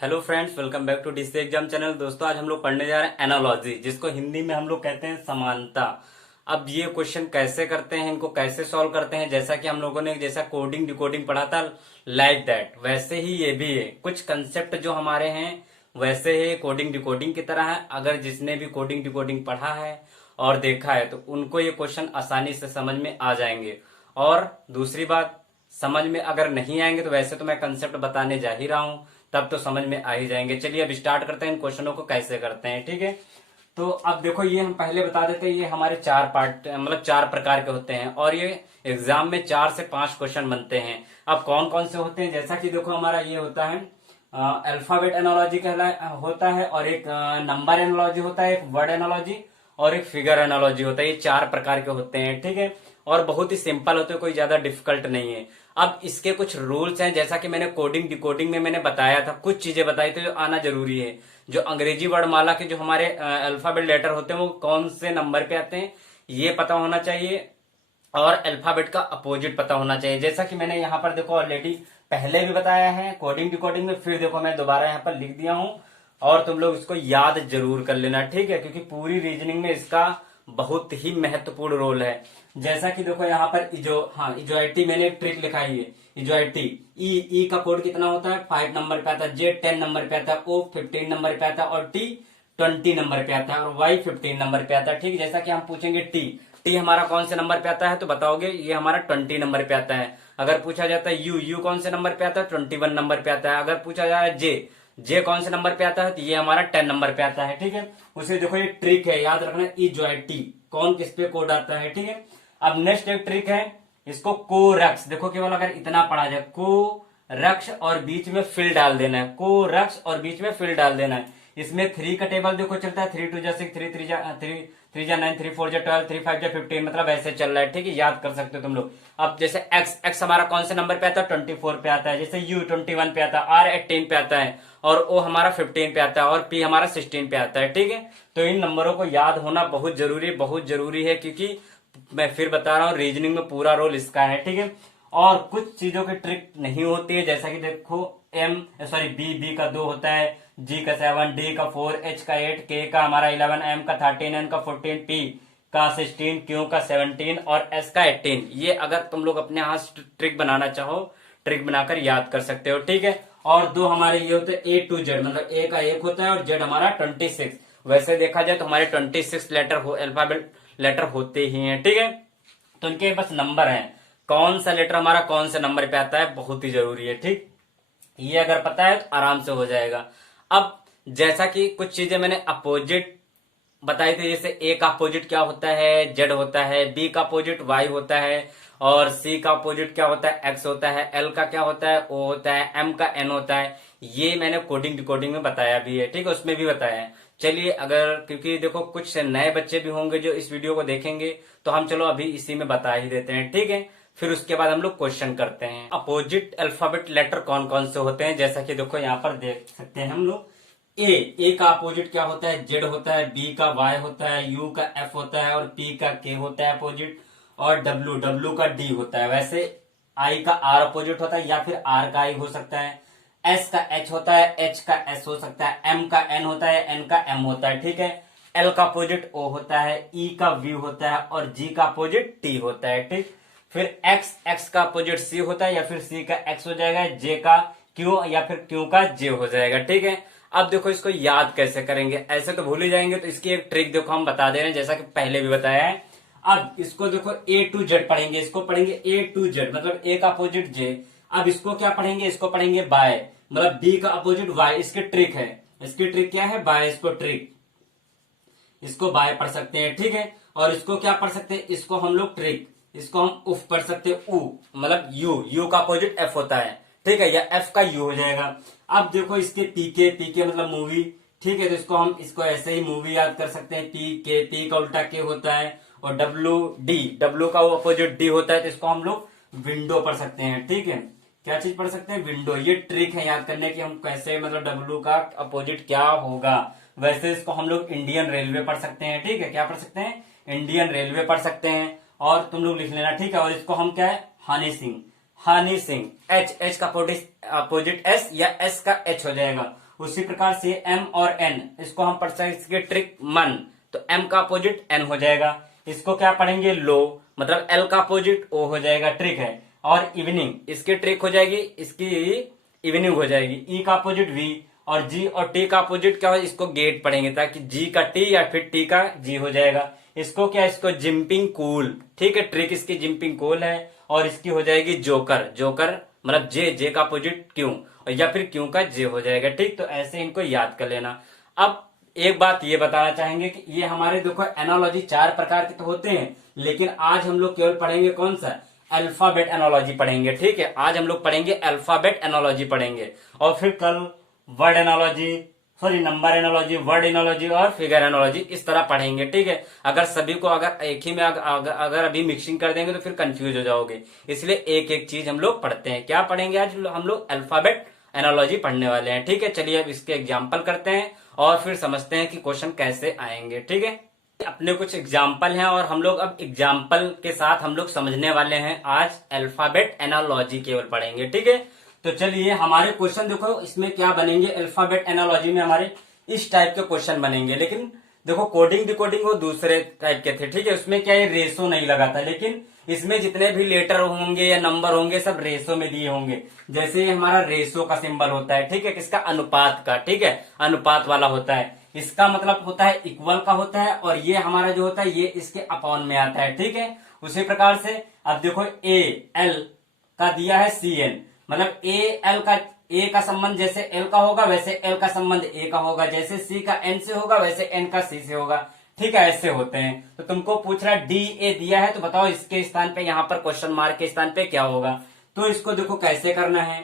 Hello friends, welcome back to DC exam channel. दोस्तों, आज हम लोग पढ़ने जा रहे हैं एनालॉजी, जिसको हिंदी में हम लोग कहते हैं समानता। अब ये क्वेश्चन कैसे करते हैं, इनको कैसे सॉल्व करते हैं, जैसा कि हम लोगों ने जैसा कोडिंग डिकोडिंग पढ़ा था लाइक दैट, वैसे ही ये भी है। कुछ कंसेप्ट जो हमारे हैं वैसे ही कोडिंग डिकोडिंग की तरह है। अगर जिसने भी कोडिंग डिकोडिंग पढ़ा है और देखा है तो उनको ये क्वेश्चन आसानी से समझ में आ जाएंगे। और दूसरी बात, समझ में अगर नहीं आएंगे तो वैसे तो मैं कंसेप्ट बताने जा ही रहा हूं, तब तो समझ में आ ही जाएंगे। चलिए अब स्टार्ट करते हैं इन क्वेश्चनों को कैसे करते हैं। ठीक है, तो अब देखो, ये हम पहले बता देते हैं, ये हमारे चार पार्ट मतलब चार प्रकार के होते हैं और ये एग्जाम में 4 से 5 क्वेश्चन बनते हैं। अब कौन कौन से होते हैं, जैसा कि देखो हमारा ये होता है अल्फाबेट एनालॉजी कहला होता है, और एक नंबर एनालॉजी होता है, एक वर्ड एनालॉजी और एक फिगर एनालॉजी होता है। ये 4 प्रकार के होते हैं। ठीक है, और बहुत ही सिंपल होते हैं, कोई ज्यादा डिफिकल्ट नहीं है। अब इसके कुछ रूल्स हैं, जैसा कि मैंने कोडिंग डिकोडिंग में मैंने बताया था, कुछ चीजें बताई थी जो आना जरूरी है। जो अंग्रेजी वर्णमाला के जो हमारे अल्फाबेट लेटर होते हैं वो कौन से नंबर पे आते हैं ये पता होना चाहिए, और अल्फाबेट का अपोजिट पता होना चाहिए। जैसा कि मैंने यहाँ पर देखो ऑलरेडी पहले भी बताया है कोडिंग डिकोडिंग में, फिर देखो मैं दोबारा यहाँ पर लिख दिया हूं, और तुम लोग इसको याद जरूर कर लेना। ठीक है, क्योंकि पूरी रीजनिंग में इसका बहुत ही महत्वपूर्ण रोल है। जैसा कि देखो यहाँ पर इजोइटी मैंने एक ट्रिक लिखा है, ये इजोइटी ई का कोड कितना होता है, 5 नंबर पे आता है, जे 10 नंबर पे आता है, ओ 15 नंबर पे आता है, और टी 20 नंबर पे आता है, और वाई 15 नंबर पे आता है। ठीक है, जैसा कि हम पूछेंगे टी हमारा कौन से नंबर पे आता है, तो बताओगे ये हमारा 20 नंबर पे आता है। अगर पूछा जाता है यू कौन से नंबर पे आता है, 21 नंबर पे आता है। अगर पूछा जाए जे कौन से नंबर पे आता है, तो ये हमारा 10 नंबर पे आता है। ठीक है, उसे देखो ये ट्रिक है, याद रखना, ई ज्वाइट टी कौन किस पे कोड आता है। ठीक है, अब नेक्स्ट एक ट्रिक है, इसको कोरक्स, देखो केवल अगर इतना पढ़ा जाए, कोरक्स और बीच में फिल डाल देना है, कोरक्स और बीच में फिल डाल देना है। इसमें 3 का टेबल देखो चलता है, 3 2 जा 6, 3 3 जा 9, 3 4 जा 12, 3 5 जा 15, मतलब ऐसे चल रहा है। ठीक है, याद कर सकते हो तुम लोग। अब जैसे एक्स हमारा कौन से नंबर पे आता है, 24 पे आता है। जैसे यू 21 पे आता है, आर 18 पे आता है, और ओ हमारा 15 पे आता है, और पी हमारा 16 पे आता है। ठीक है, तो इन नंबरों को याद होना बहुत जरूरी है, क्योंकि मैं फिर बता रहा हूँ रीजनिंग में पूरा रोल इसका है। ठीक है, और कुछ चीजों की ट्रिक नहीं होती है, जैसा कि देखो बी का 2 होता है, जी का 7, डी का 4, एच का 8, के का हमारा 11, एम का 13, एन का 14, पी का 16, क्यू का 17 और एस का 18। ये अगर तुम लोग अपने हाथ ट्रिक बनाना चाहो, ट्रिक बनाकर याद कर सकते हो। ठीक है, और 2 हमारे ये होते हैं ए टू जेड, मतलब ए का 1 होता है और जेड हमारा 26। वैसे देखा जाए तो हमारे 26 लेटर अल्फाबेट लेटर होते ही हैं। ठीक है, तो इनके बस नंबर हैं, कौन सा लेटर हमारा कौन से नंबर पे आता है, बहुत ही जरूरी है। ठीक, ये अगर पता है तो आराम से हो जाएगा। अब जैसा कि कुछ चीजें मैंने अपोजिट बताई थी, जैसे ए का अपोजिट क्या होता है, जेड होता है, बी का अपोजिट वाई होता है, और सी का अपोजिट क्या होता है, एक्स होता है, एल का क्या होता है, ओ होता है, एम का एन होता है। ये मैंने कोडिंग डिकोडिंग में बताया भी है। ठीक है, उसमें भी बताया है। चलिए, अगर क्योंकि देखो कुछ नए बच्चे भी होंगे जो इस वीडियो को देखेंगे, तो हम चलो अभी इसी में बता ही देते हैं। ठीक है, फिर उसके बाद हम लोग क्वेश्चन करते हैं। अपोजिट अल्फाबेट लेटर कौन कौन से होते हैं, जैसा कि देखो यहाँ पर देख सकते हैं हम लोग। ए का अपोजिट क्या होता है, जेड होता है, बी का वाई होता है, यू का एफ होता है, और पी का के होता है अपोजिट, और डब्ल्यू का डी होता है। वैसे आई का आर अपोजिट होता है, या फिर आर का आई हो सकता है। एस का एच होता है, एच का एस हो सकता है, एम का एन होता है, एन का एम होता है। ठीक है, एल का अपोजिट ओ होता है, ई का वी होता है, और जी का अपोजिट टी होता है। ठीक, फिर एक्स का अपोजिट सी होता है, या फिर सी का एक्स हो जाएगा, जे का क्यू, या फिर क्यू का जे हो जाएगा। ठीक है, अब देखो इसको याद कैसे करेंगे, ऐसे तो भूल ही जाएंगे, तो इसकी एक ट्रिक देखो हम बता दे रहे हैं, जैसा कि पहले भी बताया है। अब इसको देखो ए टू जेड पढ़ेंगे, इसको पढ़ेंगे ए टू जेड, मतलब ए का अपोजिट जे। अब इसको क्या पढ़ेंगे, इसको पढ़ेंगे बाय, मतलब बी का अपोजिट वाई। इसकी ट्रिक है, इसकी ट्रिक क्या है, बाय। इसको ट्रिक, इसको बाय पढ़ सकते हैं। ठीक है, और इसको क्या पढ़ सकते हैं, इसको हम लोग ट्रिक, इसको हम उफ पढ़ सकते हैं, उ मतलब यू का अपोजिट एफ होता है। ठीक है, या एफ का यू हो जाएगा। अब देखो इसके पीके मतलब मूवी। ठीक है, तो इसको ऐसे ही मूवी याद कर सकते हैं, पी का उल्टा के होता है, और डब्ल्यू का वो अपोजिट डी होता है, तो इसको हम लोग विंडो पढ़ सकते हैं। ठीक है, क्या चीज पढ़ सकते हैं, विंडो। ये ट्रिक है याद करने की, हम कैसे मतलब डब्ल्यू का अपोजिट क्या होगा। वैसे इसको हम लोग इंडियन रेलवे पढ़ सकते हैं। ठीक है, क्या पढ़ सकते हैं, इंडियन रेलवे पढ़ सकते हैं, और तुम लोग लिख लेना। ठीक है, और इसको हम क्या है, हनी सिंह। एच का अपोजिट एस, या एस का एच हो जाएगा। उसी प्रकार से एम और एन, इसको हम पढ़ सकते इसके ट्रिक मन, तो एम का अपोजिट एन हो जाएगा। इसको क्या पढ़ेंगे लो, मतलब एल का अपोजिट ओ हो जाएगा, ट्रिक है। और इवनिंग, इसकी ट्रिक हो जाएगी, इसकी इवनिंग हो जाएगी। ई का अपोजिट वी, और जी और टी का अपोजिट क्या हो, इसको गेट पढ़ेंगे, ताकि जी का टी या फिर टी का जी हो जाएगा। इसको क्या, इसको जिम्पिंग कूल, ठीक है, ट्रिक इसकी जिम्पिंग कूल है। और इसकी हो जाएगी जोकर, जोकर मतलब जे का अपोजिट क्यों, और या फिर क्यों का जे हो जाएगा, ठीक। तो ऐसे इनको याद कर लेना। अब एक बात ये बताना चाहेंगे कि ये हमारे देखो एनालॉजी 4 प्रकार के तो होते हैं, लेकिन आज हम लोग केवल पढ़ेंगे कौन सा, अल्फाबेट एनालॉजी पढ़ेंगे, ठीक है। आज हम लोग पढ़ेंगे अल्फाबेट एनालॉजी पढ़ेंगे, और फिर कल word analogy, sorry number analogy, word analogy और फिगर एनालॉजी, इस तरह पढ़ेंगे, ठीक है। अगर सभी को अगर एक ही में अगर अभी मिक्सिंग कर देंगे तो फिर कंफ्यूज हो जाओगे, इसलिए एक एक चीज हम लोग पढ़ते हैं। क्या पढ़ेंगे आज हम लोग, अल्फाबेट एनालॉजी पढ़ने वाले हैं, ठीक है। चलिए अब इसके एग्जाम्पल करते हैं और फिर समझते हैं कि क्वेश्चन कैसे आएंगे, ठीक है। अपने कुछ एग्जाम्पल हैं और हम लोग अब एग्जाम्पल के साथ हम लोग समझने वाले हैं। आज अल्फाबेट एनालॉजी केवल पढ़ेंगे, ठीक है। तो चलिए हमारे क्वेश्चन देखो इसमें क्या बनेंगे, अल्फाबेट एनालॉजी में हमारे इस टाइप के क्वेश्चन बनेंगे। लेकिन देखो कोडिंग डिकोडिंग वो दूसरे टाइप के थे, ठीक है। उसमें क्या है, रेशो नहीं लगा था, लेकिन इसमें जितने भी लेटर होंगे या नंबर होंगे सब रेशो में दिए होंगे। जैसे ये हमारा रेशो का सिंबल होता है, ठीक है, किसका, अनुपात का, ठीक है, अनुपात वाला होता है। इसका मतलब होता है इक्वल का होता है, और ये हमारा जो होता है ये इसके अपॉन में आता है, ठीक है। उसी प्रकार से अब देखो ए एल का दिया है सी एन, मतलब ए का संबंध जैसे एल का होगा वैसे एल का संबंध ए का होगा, जैसे सी का एन से होगा वैसे एन का सी से होगा, ठीक है। ऐसे होते हैं। तो तुमको पूछ रहा है डी ए दिया है, तो बताओ इसके स्थान पे यहाँ पर क्वेश्चन मार्क के स्थान पे क्या होगा। तो इसको देखो कैसे करना है।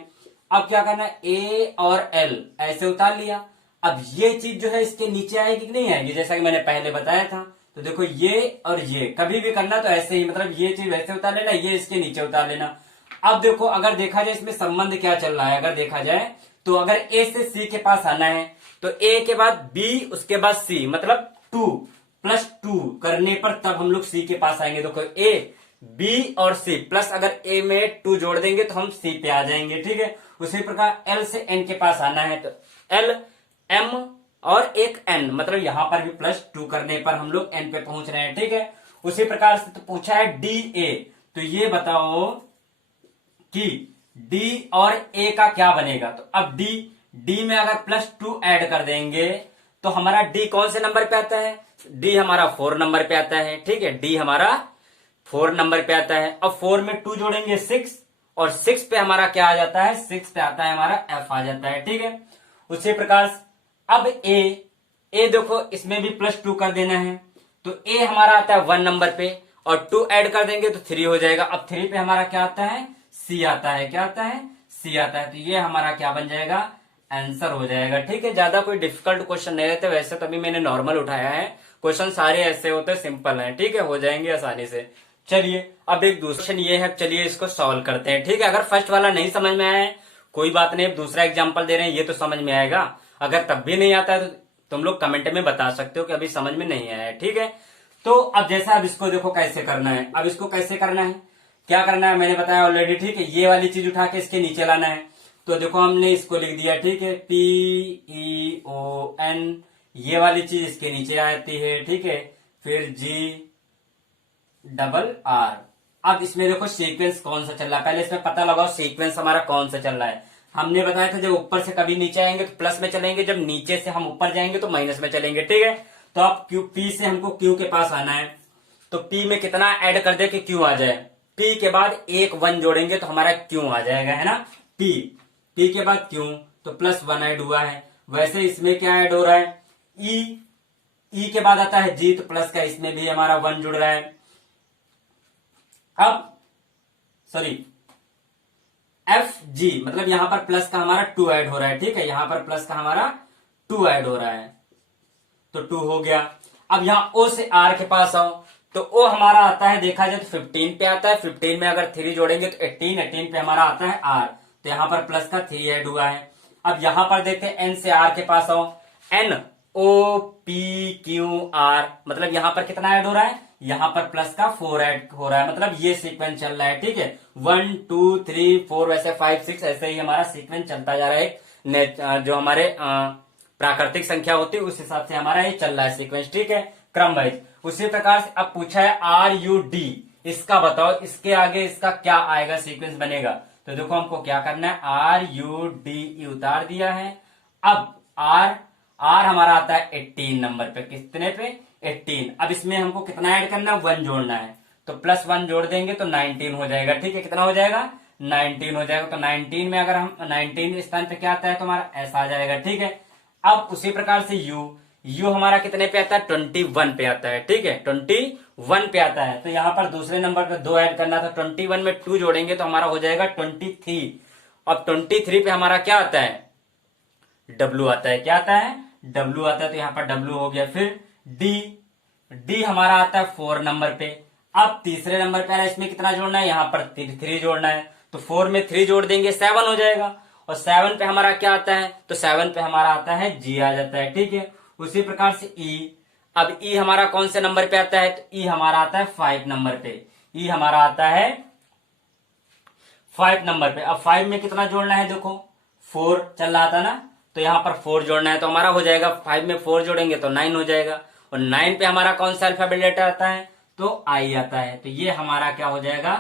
अब क्या करना है, ए और एल ऐसे उतार लिया। अब ये चीज जो है इसके नीचे आएगी कि नहीं आएगी, जैसा कि मैंने पहले बताया था। तो देखो ये और ये कभी भी करना तो ऐसे ही, मतलब ये चीज वैसे उतार लेना, ये इसके नीचे उतार लेना। अब देखो अगर देखा जाए इसमें संबंध क्या चल रहा है, अगर देखा जाए तो अगर ए से सी के पास आना है तो ए के बाद बी उसके बाद सी, मतलब 2+2 करने पर तब हम लोग सी के पास आएंगे। देखो ए बी और सी प्लस अगर ए में 2 जोड़ देंगे तो हम सी पे आ जाएंगे, ठीक है। उसी प्रकार एल से एन के पास आना है तो एल एम और एक एन, मतलब यहां पर भी +2 करने पर हम लोग एन पे पहुंच रहे हैं, ठीक है। उसी प्रकार से तो पूछा है डी ए, तो ये बताओ कि डी और ए का क्या बनेगा। तो अब डी में अगर +2 ऐड कर देंगे तो हमारा डी कौन से नंबर पे आता है, डी हमारा 4 नंबर पे आता है, ठीक है। डी हमारा 4 नंबर पे आता है। अब 4 में 2 जोड़ेंगे 6, और 6 पे हमारा क्या आ जाता है, 6 पे आता है हमारा एफ आ जाता है, ठीक है। उसी प्रकार अब ए देखो इसमें भी +2 कर देना है, तो ए हमारा आता है 1 नंबर पे, और 2 ऐड कर देंगे तो 3 हो जाएगा। अब 3 पे हमारा क्या आता है, सी आता है, क्या आता है, सी आता है। तो ये हमारा क्या बन जाएगा, आंसर हो जाएगा, ठीक है। ज्यादा कोई डिफिकल्ट क्वेश्चन नहीं रहते, वैसे तभी मैंने नॉर्मल उठाया है, क्वेश्चन सारे ऐसे होते हैं, सिंपल है, ठीक है, हो जाएंगे आसानी से। चलिए अब एक दूसरा क्वेश्चन ये है, चलिए इसको सॉल्व करते हैं, ठीक है। अगर फर्स्ट वाला नहीं समझ में आया है कोई बात नहीं, दूसरा एग्जाम्पल दे रहे हैं, ये तो समझ में आएगा। अगर तब भी नहीं आता है तो तुम लोग कमेंट में बता सकते हो कि अभी समझ में नहीं आया है, ठीक है। तो अब जैसा अब इसको देखो कैसे करना है। अब इसको कैसे करना है, क्या करना है मैंने बताया ऑलरेडी, ठीक है। ये वाली चीज उठा के इसके नीचे लाना है। तो देखो हमने इसको लिख दिया, ठीक है, PEON, ये वाली चीज इसके नीचे आती है, ठीक है। फिर GRR। अब इसमें देखो सीक्वेंस कौन सा चल रहा है, पहले इसमें पता लगाओ सीक्वेंस हमारा कौन सा चल रहा है। हमने बताया था जब ऊपर से कभी नीचे आएंगे तो प्लस में चलेंगे, जब नीचे से हम ऊपर जाएंगे तो माइनस में चलेंगे, ठीक है। तो अब P से हमको Q के पास आना है, तो P में कितना ऐड कर दे कि Q आ जाए। P के बाद एक 1 जोड़ेंगे तो हमारा Q आ जाएगा, है ना। P के बाद Q, तो +1 ऐड हुआ है। वैसे इसमें क्या ऐड हो रहा है, E के बाद आता है G, तो प्लस का इसमें भी हमारा 1 जुड़ रहा है। अब सॉरी FG, मतलब यहां पर प्लस का हमारा 2 ऐड हो रहा है, ठीक है। यहां पर प्लस का हमारा 2 ऐड हो रहा है, तो 2 हो गया। अब यहां O से R के पास आओ, तो O हमारा आता है देखा जाए तो 15 पे आता है। 15 में अगर 3 जोड़ेंगे तो 18, 18 पे हमारा आता है R, तो यहां पर प्लस का 3 ऐड हुआ है। अब यहां पर देखते हैं N से R के पास आओ, NOPQR, मतलब यहां पर कितना ऐड हो रहा है, यहां पर प्लस का 4 ऐड हो रहा है, मतलब ये सीक्वेंस चल रहा है, ठीक है। 1 2 3 4 वैसे 5 6 ऐसे ही हमारा सीक्वेंस चलता जा रहा है जो हमारे प्राकृतिक संख्या होती है उस हिसाब से हमारा ये चल रहा है सीक्वेंस, ठीक है, क्रम वाइज। उसी प्रकार से अब पूछा है RUD, इसका बताओ इसके आगे इसका क्या आएगा, सीक्वेंस बनेगा। तो देखो हमको क्या करना है, RUDE उतार दिया है। अब R हमारा आता है 18 नंबर पे, कितने पे, 18। अब इसमें हमको कितना ऐड करना है, 1 जोड़ना है, तो +1 जोड़ देंगे तो 19 हो जाएगा, ठीक है, कितना हो जाएगा, 19 हो जाएगा। तो 19 में अगर हम 19 स्थान पे क्या आता है, तो हमारा S आ जाएगा, ठीक है। अब उसी प्रकार से U हमारा कितने पे आता है, 21 पे आता है, ठीक है, 21 पे आता है। तो यहाँ पर दूसरे नंबर पे 2 ऐड करना था, 21 में 2 जोड़ेंगे तो हमारा हो जाएगा 23। अब 23 पे हमारा क्या आता है, W आता है, क्या आता है, W आता है, तो यहाँ पर W हो गया। फिर D हमारा आता है 4 नंबर पे। अब तीसरे नंबर पे आ रहा है, इसमें कितना जोड़ना है, यहाँ पर 3 जोड़ना है, तो 4 में 3 जोड़ देंगे 7 हो जाएगा। और 7 पे हमारा क्या आता है, तो 7 पे हमारा आता है G आ जाता है, ठीक है। उसी प्रकार से E, अब E हमारा कौन से नंबर पे आता है, तो E हमारा आता है 5 नंबर पे, E हमारा आता है 5 नंबर पे। अब 5 में कितना जोड़ना है, देखो 4 चल रहा था ना, तो यहाँ पर 4 जोड़ना है, तो हमारा हो जाएगा 5 में 4 जोड़ेंगे तो 9 हो जाएगा। और 9 पे हमारा कौन सा अल्फाबेट लेटर आता है, तो I आता है। तो ये हमारा क्या हो जाएगा,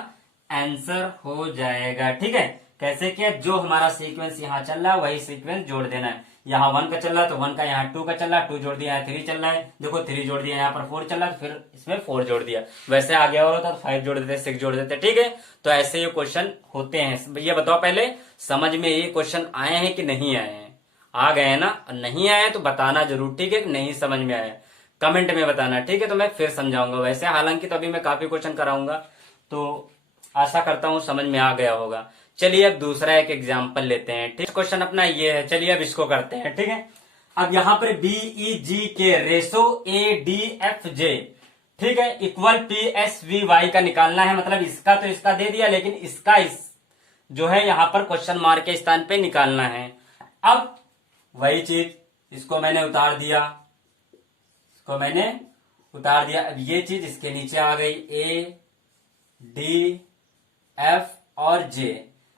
आंसर हो जाएगा, ठीक है। कैसे किया, जो हमारा सीक्वेंस यहाँ चल रहा है वही सीक्वेंस जोड़ देना है। यहाँ 1 का चल रहा है तो 1 का यहाँ 2 का चल रहा है, 2 जोड़ दिया, यहाँ 3 चल रहा है, देखो 3 जोड़ दिया, यहाँ पर 4 चल रहा है तो फिर इसमें 4 जोड़ दिया। वैसे आगे और होता तो 5 जोड़ देते, 6 जोड़ देते, ठीक है। तो ऐसे ये क्वेश्चन होते हैं। ये बताओ पहले समझ में ये क्वेश्चन आए हैं कि नहीं आए हैं, आ गए हैं ना, नहीं आए तो बताना जरूर, ठीक है, नहीं समझ में आया कमेंट में बताना, ठीक है, तो मैं फिर समझाऊंगा। वैसे हालांकि तो अभी मैं काफी क्वेश्चन कराऊंगा, तो आशा करता हूं समझ में आ गया होगा। चलिए अब दूसरा एक एग्जाम्पल लेते हैं, ठीक, क्वेश्चन अपना ये है, चलिए अब इसको करते हैं, ठीक है। अब यहाँ पर BEG के रेशो ADFJ, ठीक है, इक्वल PSVY का निकालना है। मतलब इसका तो इसका दे दिया, लेकिन इसका जो है यहाँ पर क्वेश्चन मार्क के स्थान पे निकालना है। अब वही चीज, इसको मैंने उतार दिया, अब ये चीज इसके नीचे आ गई, ADF और J।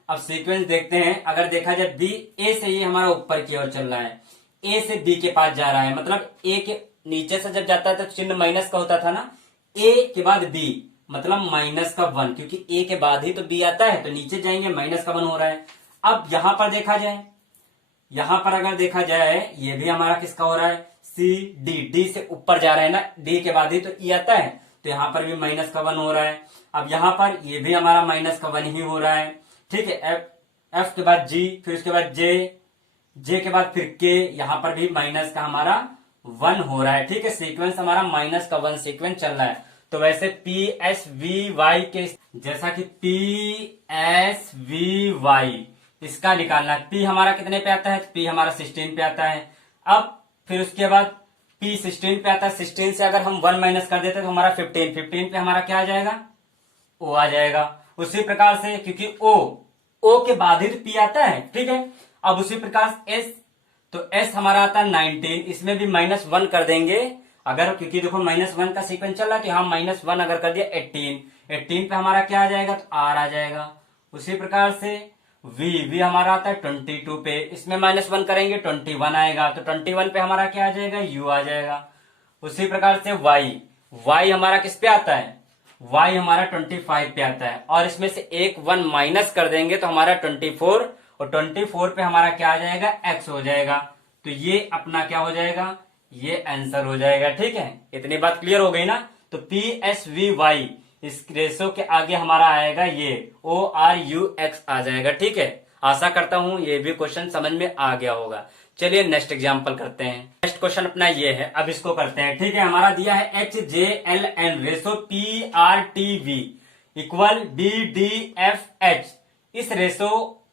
अब सीक्वेंस देखते हैं, अगर देखा जाए A से ये हमारा ऊपर की ओर चल रहा है, A से B के पास जा रहा है, मतलब A के नीचे से जब जाता है तो चिन्ह माइनस का होता था ना, A के बाद B मतलब -1, क्योंकि A के बाद ही तो B आता है, तो नीचे जाएंगे -1 हो रहा है। अब यहां पर देखा जाए, यहां पर अगर देखा जाए ये भी हमारा किसका हो रहा है, D से ऊपर जा रहा है ना, D के बाद ही तो E आता है, तो यहां पर भी -1 हो रहा है। अब यहां पर ये भी हमारा -1 ही हो रहा है, ठीक है। F के बाद G, फिर उसके बाद J के बाद फिर K, यहां पर भी माइनस का हमारा 1 हो रहा है, ठीक है। सीक्वेंस हमारा -1 सीक्वेंस चल रहा है। तो वैसे PSVY के जैसा कि PSVY इसका निकालना है। P हमारा कितने पे आता है, P हमारा 16 पे आता है। अब फिर उसके बाद P 16 पे आता है, 16 से अगर हम 1 माइनस कर देते तो हमारा 15 पे हमारा क्या आ जाएगा, O आ जाएगा। उसी प्रकार से क्योंकि O के बाद ही तो P आता है, ठीक है। अब उसी प्रकार से S, तो S हमारा आता है 19, इसमें भी -1 कर देंगे अगर, क्योंकि देखो -1 का सीक्वेंस चल रहा है, तो हम -1 अगर कर दिया 18 पे हमारा क्या आ जाएगा, तो R आ जाएगा। उसी प्रकार से V हमारा आता है 22 पे, इसमें -1 करेंगे 21 आएगा, तो 21 पे हमारा क्या आ जाएगा, U आ जाएगा। उसी प्रकार से Y हमारा किस पे आता है, Y हमारा 25 पे आता है, और इसमें से एक 1 माइनस कर देंगे तो हमारा 24, और 24 पे हमारा क्या आ जाएगा, X हो जाएगा। तो ये अपना क्या हो जाएगा, ये आंसर हो जाएगा, ठीक है। इतनी बात क्लियर हो गई ना। तो PSVY इस रेशो के आगे हमारा आएगा ये ORUX आ जाएगा, ठीक है। आशा करता हूं ये भी क्वेश्चन समझ में आ गया होगा। चलिए नेक्स्ट एग्जांपल करते हैं। नेक्स्ट क्वेश्चन अपना ये है, अब इसको करते हैं, ठीक है। हमारा दिया है HJLN ratio PRTV equal BDFH। इस रेशो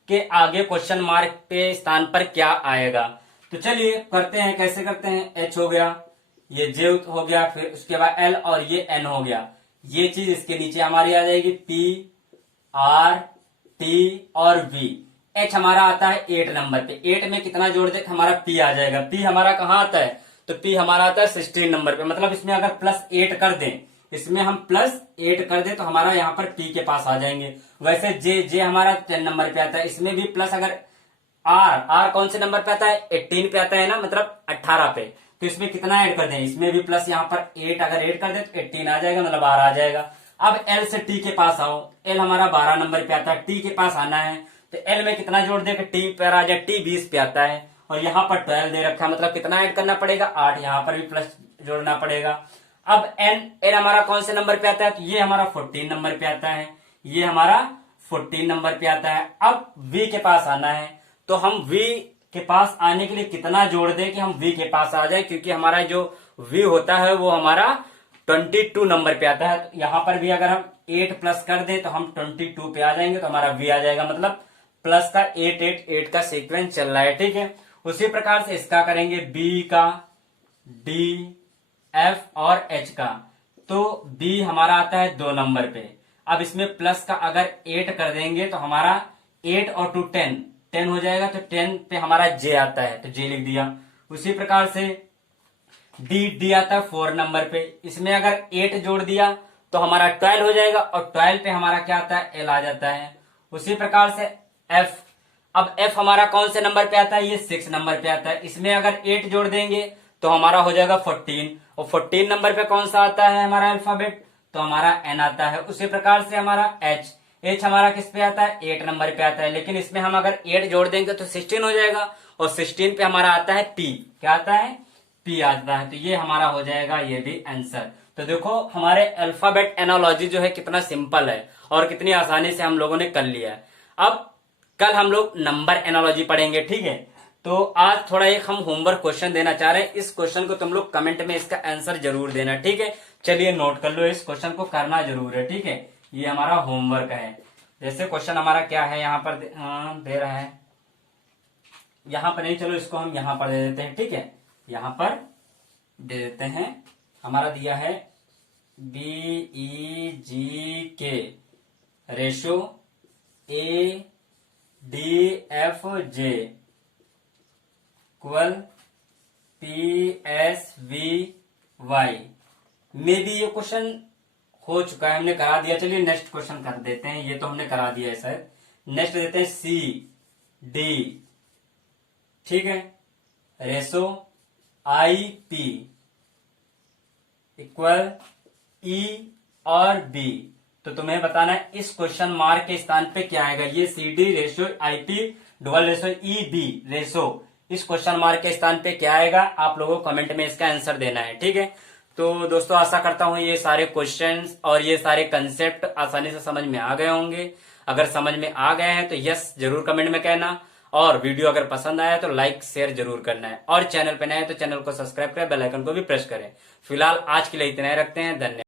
के आगे क्वेश्चन मार्क के स्थान पर क्या आएगा, तो चलिए करते हैं। कैसे करते हैं, H हो गया, ये J हो गया, फिर उसके बाद L और ये N हो गया। ये चीज इसके नीचे हमारी आ जाएगी P R T और V। H हमारा आता है 8 नंबर पे, 8 में कितना जोड़ दे हमारा P आ जाएगा। P हमारा कहाँ आता है, तो P हमारा आता है 16 नंबर पे, मतलब इसमें अगर +8 कर दें, इसमें हम +8 कर दें तो हमारा यहाँ पर P के पास आ जाएंगे। वैसे J हमारा 10 नंबर पे आता है, इसमें भी प्लस अगर आर कौन से नंबर पे आता है? 18 पे आता है ना, मतलब 18 पे। तो इसमें कितना ऐड कर दें? इसमें भी प्लस यहाँ पर 8 अगर ऐड कर दे तो 18 आ जाएगा, मतलब आर आ जाएगा। अब एल से टी के पास आओ। एल हमारा 12 नंबर पे आता है, टी के पास आना है तो एल में कितना जोड़ दे? टी पर आ जाए, टी 20 पे आता है और यहाँ पर 12 दे रखा है, मतलब कितना ऐड करना पड़ेगा? 8। यहाँ पर भी प्लस जोड़ना पड़ेगा। अब एन हमारा कौन से नंबर पे आता है? तो ये हमारा 14 नंबर पे आता है, ये हमारा 14 नंबर पे आता है। अब वी के पास आना है तो हम वी के पास आने के लिए कितना जोड़ दें कि हम वी के पास आ जाए, क्योंकि हमारा जो वी होता है वो हमारा 22 नंबर पे आता है। तो यहां पर भी अगर हम 8 प्लस कर दें तो हम 22 पे आ जाएंगे, तो हमारा वी आ जाएगा, मतलब प्लस का 8 का सीक्वेंस चल रहा है, ठीक है। उसी प्रकार से इसका करेंगे, बी का, डी, एफ और एच का। तो बी हमारा आता है 2 नंबर पे। अब इसमें प्लस का अगर 8 कर देंगे तो हमारा 8 और 2 10 हो जाएगा, तो 10 पे हमारा जे आता है, तो जे लिख दिया। उसी प्रकार से डी आता है 4 नंबर पे। इसमें अगर 8 जोड़ दिया तो हमारा 12 हो जाएगा और 12 पे हमारा क्या आता है? एल आ जाता है। उसी प्रकार से एफ। अब एफ हमारा कौन से नंबर पे आता है? ये 6 नंबर पे आता है। इसमें अगर 8 जोड़ देंगे तो हमारा हो जाएगा 14, और 14 नंबर पे कौन सा आता है हमारा अल्फाबेट? तो हमारा एन आता है। उसी प्रकार से हमारा एच हमारा किस पे आता है? 8 नंबर पे आता है, लेकिन इसमें हम अगर 8 जोड़ देंगे तो 16 हो जाएगा, और 16 पे हमारा आता है पी। क्या आता है? पी आता है। तो ये हमारा हो जाएगा ये भी आंसर। तो देखो हमारे अल्फाबेट एनालॉजी जो है कितना सिंपल है और कितनी आसानी से हम लोगों ने कर लिया है। अब कल हम लोग नंबर एनालॉजी पढ़ेंगे, ठीक है। तो आज थोड़ा एक हम होमवर्क क्वेश्चन देना चाह रहे हैं। इस क्वेश्चन को तुम लोग कमेंट में इसका आंसर जरूर देना, ठीक है। चलिए नोट कर लो, इस क्वेश्चन को करना जरूर है, ठीक है। ये हमारा होमवर्क है। जैसे क्वेश्चन हमारा क्या है यहाँ पर दे रहा है, यहाँ पर नहीं, चलो इसको हम यहाँ पर दे देते हैं, ठीक है। यहाँ पर दे देते हैं, हमारा दिया है BEGK ratio ADFJ equal PSVY। में भी ये क्वेश्चन हो चुका है, हमने करा दिया। चलिए नेक्स्ट क्वेश्चन कर देते हैं, ये तो हमने करा दिया है शायद। नेक्स्ट देते हैं CD, ठीक है, रेशो IP इक्वल E और B। तो तुम्हें बताना है इस क्वेश्चन मार्क के स्थान पे क्या आएगा। ये CD ratio IP double ratio EB ratio, इस क्वेश्चन मार्क के स्थान पे क्या आएगा? आप लोगों को कमेंट में इसका आंसर देना है, ठीक है। तो दोस्तों आशा करता हूं ये सारे क्वेश्चंस और ये सारे कंसेप्ट आसानी से समझ में आ गए होंगे। अगर समझ में आ गए हैं तो यस जरूर कमेंट में कहना, और वीडियो अगर पसंद आया तो लाइक शेयर जरूर करना है, और चैनल पे नए हैं तो चैनल को सब्सक्राइब करें, बेल आइकन को भी प्रेस करें। फिलहाल आज के लिए इतना ही रखते हैं, धन्यवाद।